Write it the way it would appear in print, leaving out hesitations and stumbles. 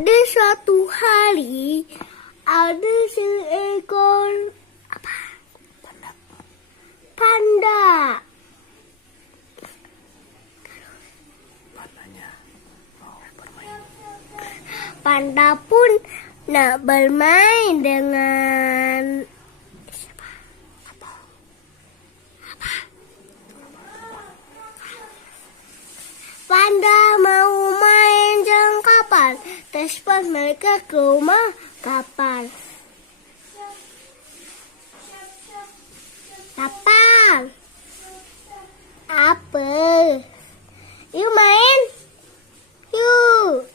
Ada suatu hari ada seekor panda. Pandanya mau bermain. Panda pun nak bermain dengan Panda mau main dengan kapal. Terus pas mereka ke rumah kapal. Kapal. Apa? Yuk main. Yuk.